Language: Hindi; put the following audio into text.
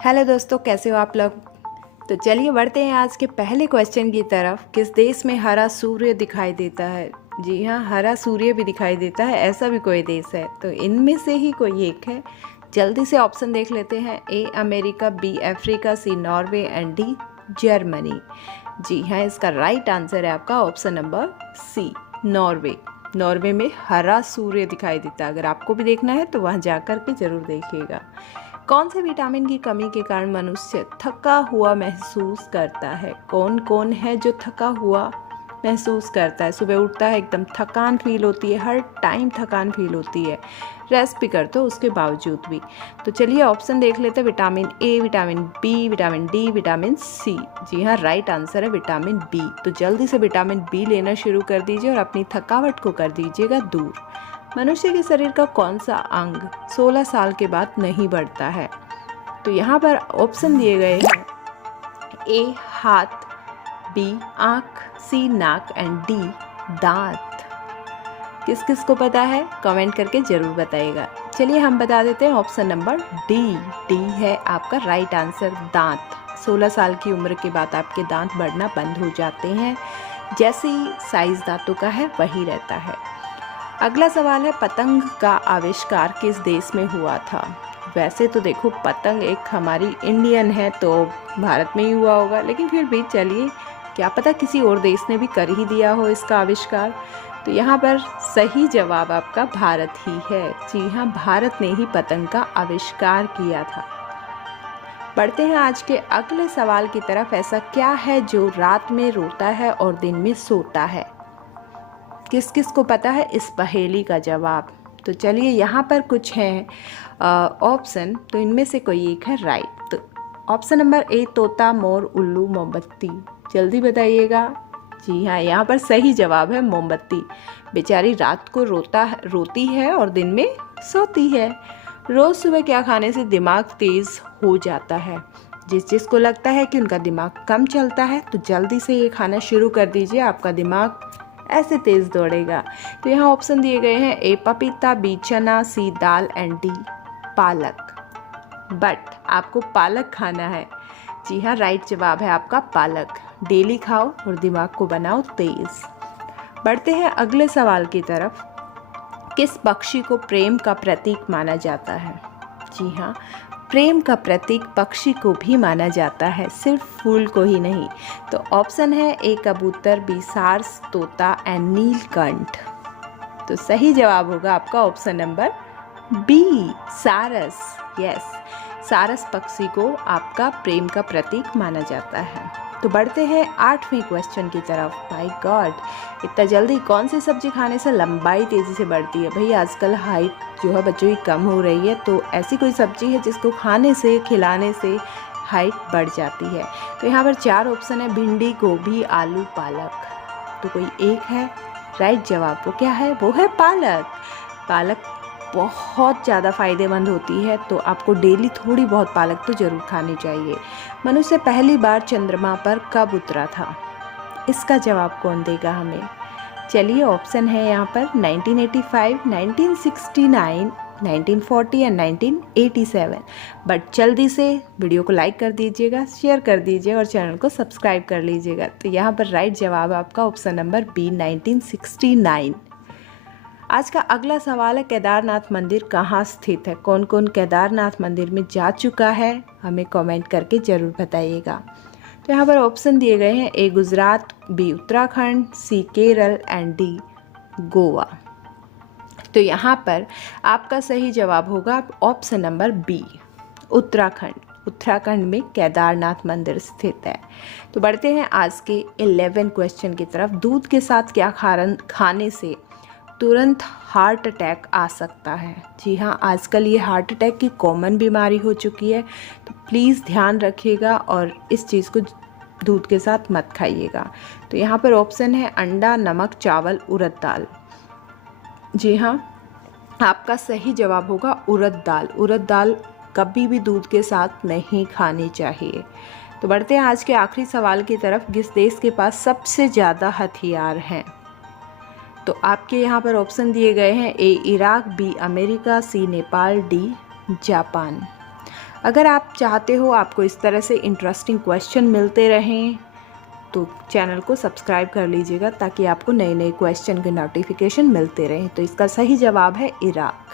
हेलो दोस्तों, कैसे हो आप लोग। तो चलिए बढ़ते हैं आज के पहले क्वेश्चन की तरफ। किस देश में हरा सूर्य दिखाई देता है। जी हाँ, हरा सूर्य भी दिखाई देता है, ऐसा भी कोई देश है। तो इनमें से ही कोई एक है। जल्दी से ऑप्शन देख लेते हैं। A America, B Africa, C Norway and D Germany. जी हाँ, इसका राइट आंसर है आपका option number C, Norway. Norway में हरा सूर्य दिखाई देता है। अगर आपको भी देखना है तो वहाँ जाकर के ज़रूर देखिएगा। कौन से विटामिन की कमी के कारण मनुष्य थका हुआ महसूस करता है। कौन कौन है जो थका हुआ महसूस करता है। सुबह उठता है, एकदम थकान फील होती है, हर टाइम थकान फील होती है, रेस्ट भी करते हो उसके बावजूद भी। तो चलिए ऑप्शन देख लेते हैं। Vitamin A, vitamin B, vitamin D, vitamin C. जी हाँ, राइट आंसर है विटामिन बी। तो जल्दी से विटामिन बी लेना शुरू कर दीजिए और अपनी थकावट को कर दीजिएगा दूर। मनुष्य के शरीर का कौन सा अंग 16 साल के बाद नहीं बढ़ता है। तो यहाँ पर ऑप्शन दिए गए हैं। ए हाथ, बी आँख, सी नाक एंड डी दांत। किस किस को पता है कमेंट करके ज़रूर बताइएगा। चलिए हम बता देते हैं ऑप्शन नंबर डी। डी है आपका राइट आंसर, दांत। 16 साल की उम्र के बाद आपके दांत बढ़ना बंद हो जाते हैं। जैसे ही साइज दांतों का है वही रहता है। अगला सवाल है, पतंग का आविष्कार किस देश में हुआ था। वैसे तो देखो, पतंग एक हमारी इंडियन है तो भारत में ही हुआ होगा, लेकिन फिर भी चलिए, क्या पता किसी और देश ने भी कर ही दिया हो इसका आविष्कार। तो यहाँ पर सही जवाब आपका भारत ही है। जी हाँ, भारत ने ही पतंग का आविष्कार किया था। बढ़ते हैं आज के अगले सवाल की तरफ। ऐसा क्या है जो रात में रोता है और दिन में सोता है। किस किस को पता है इस पहेली का जवाब। तो चलिए यहाँ पर कुछ हैं ऑप्शन, तो इनमें से कोई एक है राइट। तो ऑप्शन नंबर ए, तोता, मोर, उल्लू, मोमबत्ती। जल्दी बताइएगा। जी हाँ, यहाँ पर सही जवाब है मोमबत्ती। बेचारी रात को रोती है और दिन में सोती है। रोज़ सुबह क्या खाने से दिमाग तेज़ हो जाता है। जिसको लगता है कि उनका दिमाग कम चलता है तो जल्दी से ये खाना शुरू कर दीजिए, आपका दिमाग ऐसे तेज़ दौड़ेगा। तो यहाँ ऑप्शन दिए गए हैं। ए पपीता, बी चना, सी दाल एंड डी पालक। बट आपको पालक खाना है। जी हाँ, राइट जवाब है आपका पालक। डेली खाओ और दिमाग को बनाओ तेज। बढ़ते हैं अगले सवाल की तरफ। किस पक्षी को प्रेम का प्रतीक माना जाता है। जी हाँ, प्रेम का प्रतीक पक्षी को भी माना जाता है, सिर्फ फूल को ही नहीं। तो ऑप्शन है ए कबूतर, बी सारस, तोता एंड नीलकंठ। तो सही जवाब होगा आपका ऑप्शन नंबर बी, सारस। यस, सारस पक्षी को आपका प्रेम का प्रतीक माना जाता है। तो बढ़ते हैं 8वें क्वेश्चन की तरफ। माय गॉड, इतना जल्दी कौन सी सब्जी खाने से लंबाई तेज़ी से बढ़ती है। भाई आजकल हाइट जो है बच्चों की कम हो रही है, तो ऐसी कोई सब्जी है जिसको खाने से, खिलाने से हाइट बढ़ जाती है। तो यहाँ पर 4 ऑप्शन है। भिंडी, गोभी, आलू, पालक। तो कोई एक है राइट जवाब। वो क्या है? वो है पालक। पालक बहुत ज़्यादा फ़ायदेमंद होती है, तो आपको डेली थोड़ी बहुत पालक तो ज़रूर खानी चाहिए। मनुष्य पहली बार चंद्रमा पर कब उतरा था। इसका जवाब कौन देगा हमें। चलिए ऑप्शन है यहाँ पर 1985, 1969, 1940 एंड 1987। बट जल्दी से वीडियो को लाइक कर दीजिएगा, शेयर कर दीजिएगा और चैनल को सब्सक्राइब कर लीजिएगा। तो यहाँ पर राइट जवाब है आपका ऑप्शन नंबर बी, 1969। आज का अगला सवाल है, केदारनाथ मंदिर कहाँ स्थित है। कौन कौन केदारनाथ मंदिर में जा चुका है हमें कमेंट करके ज़रूर बताइएगा। तो यहाँ पर ऑप्शन दिए गए हैं। A Gujarat, B Uttarakhand, C Kerala and D Goa. तो यहाँ पर आपका सही जवाब होगा option number B, Uttarakhand. Uttarakhand में केदारनाथ मंदिर स्थित है। तो बढ़ते हैं आज के 11 क्वेश्चन की तरफ। दूध के साथ क्या खाने से तुरंत हार्ट अटैक आ सकता है। जी हाँ, आजकल ये हार्ट अटैक की कॉमन बीमारी हो चुकी है, तो प्लीज़ ध्यान रखिएगा और इस चीज़ को दूध के साथ मत खाइएगा। तो यहाँ पर ऑप्शन है अंडा, नमक, चावल, उड़द दाल। जी हाँ, आपका सही जवाब होगा उड़द दाल। उड़द दाल कभी भी दूध के साथ नहीं खानी चाहिए। तो बढ़ते हैं आज के आखिरी सवाल की तरफ। किस देश के पास सबसे ज़्यादा हथियार हैं। तो आपके यहाँ पर ऑप्शन दिए गए हैं। ए इराक, बी अमेरिका, सी नेपाल, डी जापान। अगर आप चाहते हो आपको इस तरह से इंटरेस्टिंग क्वेश्चन मिलते रहें तो चैनल को सब्सक्राइब कर लीजिएगा ताकि आपको नए नए क्वेश्चन के नोटिफिकेशन मिलते रहें। तो इसका सही जवाब है इराक।